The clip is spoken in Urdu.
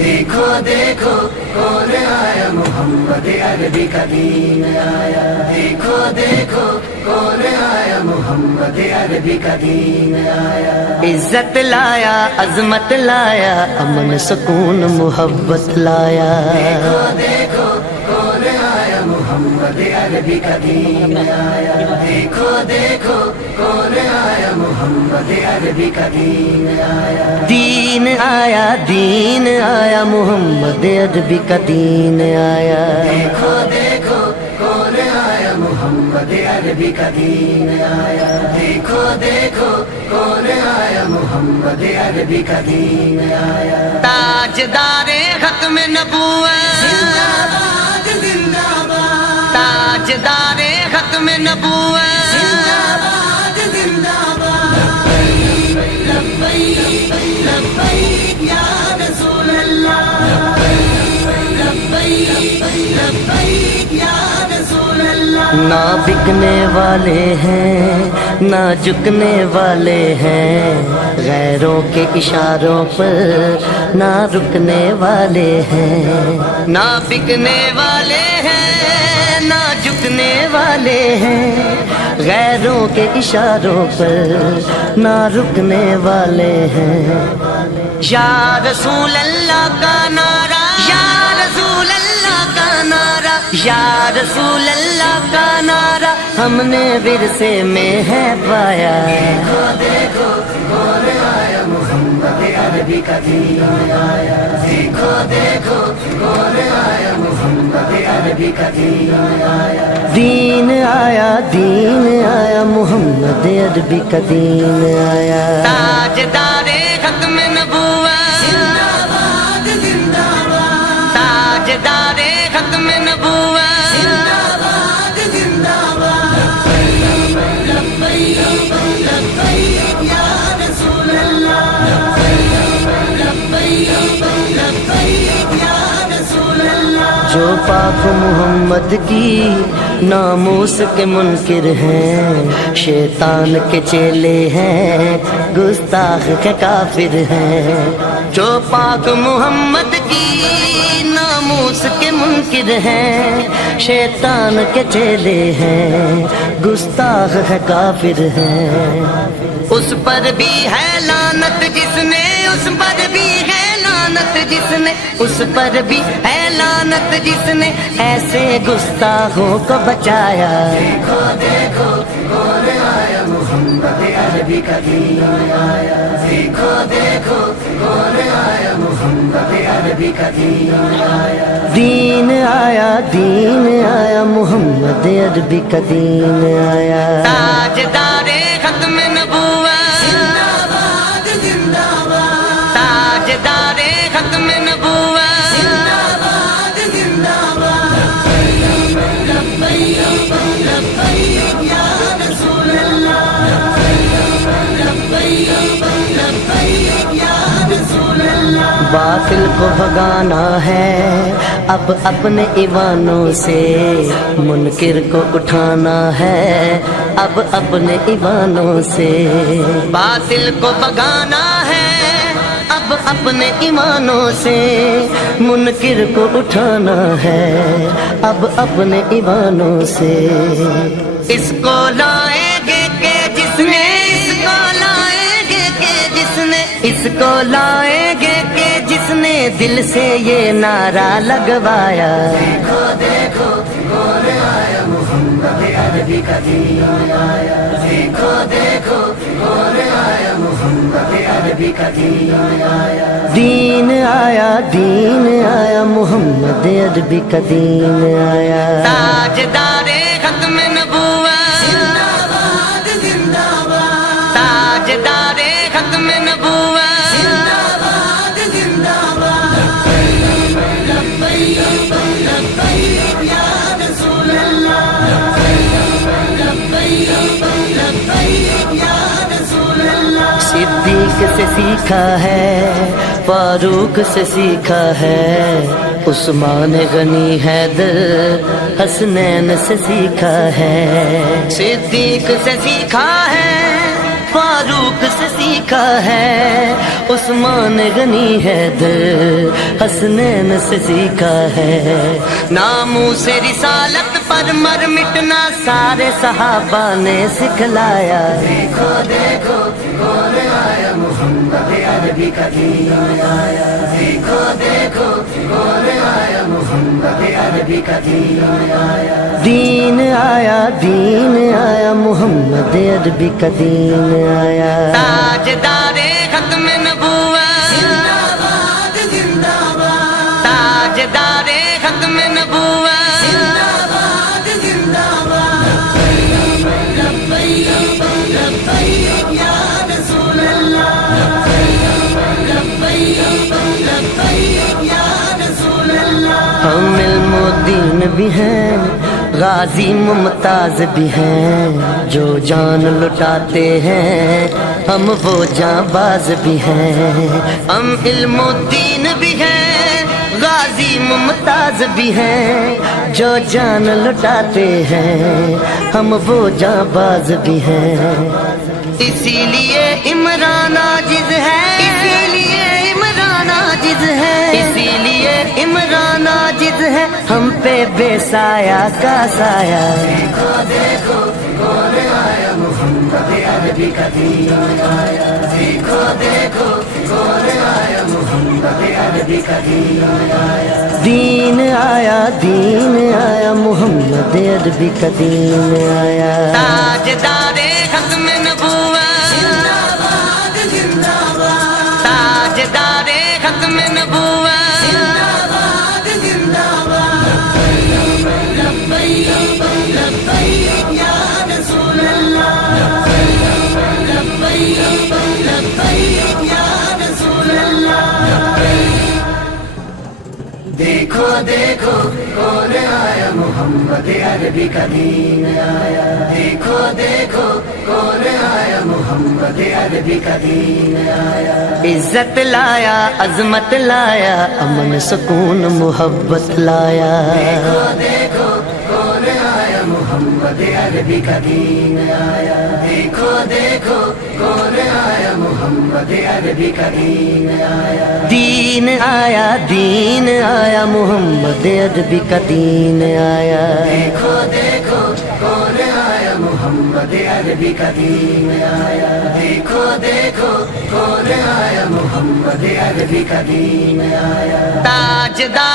دیکھو دیکھو کون آیا محمد عربی کا دین آیا، دیکھو دیکھو کون آیا محمد عربی کا دین آیا، عزت لایا، عظمت لایا، امن سکون محبت لایا، دیکھو دیکھو کون آیا محمد عربی کا دین آیا، دیکھو دیکھو کون آیا محمد عربی کا دین آیا، دین آیا، دین آیا، محمد عربی کا دین آیا، دیکھو دیکھو کون آیا محمد عربی کا دین آیا، دیکھو دیکھو کون آیا محمد عربی کا دین آیا، تاجدار ختم نبوت، زندہ باد زندہ باد، تاجدار ختم نبوت، زندہ باد زندہ باد، لبیک لبیک یا رسول اللہ، لبیک لبیک یا رسول اللہ، نہ بکنے والے ہیں نہ جھکنے والے ہیں، غیروں کے اشاروں پر نہ رکنے والے ہیں، نہ بکنے والے ہیں نہ جھکنے والے ہیں، غیروں کے اشاروں پر نہ رکنے والے ہیں، یا رسول اللہ کا نعرہ، یا رسول اللہ کا نعرہ، یا رسول اللہ کا نعرہ ہم نے ورثے میں ہے پایا، دیکھو دیکھو کون آیا محمد عربی کا دین آیا، دیکھو دیکھو کون آیا محمد عربی کا دین آیا، دین آیا، دین آیا، محمد عربی کا دین آیا، تاجدار ختم نبوت، زندہ باد زندہ باد، تاجدار ختم نبوت، زندہ باد زندہ باد، لبیک لبیک یا رسول اللہ، لبیک لبیک یا رسول اللہ، جو پاک محمد کی ناموس کے منکر ہیں، شیطان کے چیلے ہیں، گستاخ کے کافر ہیں، جو پاک محمد کی ناموس کے منکر ہیں، شیطان کے چیلے ہیں، گستاخ ہے کافر ہیں، اس پر بھی ہے لعنت جس نے، اس پر بھی ہے لعنت جس نے، اس پر بھی ہے لعنت جس نے ایسے گستاخوں کو بچایا، دیکھو دیکھو کون آیا محمد عربی کا دین آیا، دیکھو دیکھو کون آیا محمد عربی کا دین آیا، دین آیا، دین آیا، محمد عربی کا دین آیا، تاجدار ختم نبوت، زندہ باد زندہ باد، تاجدار ختم نبوت، زندہ باد زندہ باد، لبیک لبیک یا رسول اللہ، لبیک لبیک یا رسول اللہ، باطل کو بھگانا ہے اب اپنے ایوانوں سے، منکر کو اٹھانا ہے اب اپنے ایوانوں سے، باطل کو بھگانا ہے اب اپنے ایمانوں سے، منکر کو اٹھانا ہے اب اپنے ایوانوں سے، اس کو لائیں گے کہ جس نے، اس کو لائیں گے کہ جس نے، اس کو لائیں گے کہ جس نے دل سے یہ نعرہ لگوایا، دیکھو دیکھو کون آیا محمد عربی کا دین آیا، دیکھو دیکھو کون آیا محمد عربی کا دین آیا، دین آیا، دین آیا، محمد عربی کا دین آیا، تاجدار ختم نبوت، زندہ باد زندہ باد، تاجدار ختم نبوت، زندہ باد زندہ باد، لبیک لبیک یا رسول اللہ، لبیک لبیک یا رسول اللہ، صدیق سے سیکھا ہے، فاروق سے سیکھا ہے، عثمان غنی حیدر حسنین سے سیکھا ہے، صدیق سے سیکھا ہے، فاروق سے سیکھا ہے، عثمان غنی حیدر حسنین سے سیکھا ہے. ناموں سے رسالت پر مر مٹنا سارے صحابہ نے سکھلایا. دیکھو دیکھو کون آیا محمد عربی کا دین آیا. دیکھو دیکھو کون آیا محمد عربی کا دین آیا. دین آیا دین آیا محمد عربی کا دین آیا. تاجدار ختم نبوت زندہ باد زندہ باد. تاجدار ختم نبوت زندہ باد زندہ باد. لبیک لبیک یا رسول اللہ. لبیک لبیک یا رسول اللہ. ہم علم و دین بھی ہیں غازی ممتاز بھی ہیں. جو جان لٹاتے ہیں ہم وہ جاں باز بھی ہیں. ہم علم و دین بھی ہیں غازی ممتاز بھی ہیں. جو جان لٹاتے ہیں ہم وہ جاں باز بھی ہیں. اسی لیے عمران عاجز ہے. اسی لیے عمران عاجز ہے. اسی لیے عمران عاجز ہے. ہم پہ بے سایہ کا سایہ. دیکھو دیکھو کون آیا محمد عربی کا دین آیا. دیکھو دیکھو کون آیا محمد عربی کا دین آیا. دین آیا دین آیا محمد عربی کا دین آیا. تاجدار ختم نبوت زندہ باد زندہ باد. تاجدار ختم نبوت زندہ باد زندہ باد. لبیک لبیک یا رسول اللہ. لبیک لبیک یا رسول اللہ. دیکھو دیکھو کون آیا محمد عربی کا دین آیا. دیکھو دیکھو کون آیا محمد عربی کا دین آیا. عزت لایا عظمت لایا امن سکون محبت لایا. دیکھو دیکھو کون آیا محمد عربی کا دین آیا. دیکھو دیکھو کون آیا محمد عربی کا دین آیا. دین آیا دین آیا محمد عربی کا دین آیا. دیکھو دیکھو کون آیا محمد عربی کا دین آیا. دیکھو دیکھو کون آیا محمد عربی کا دین آیا. تاجدار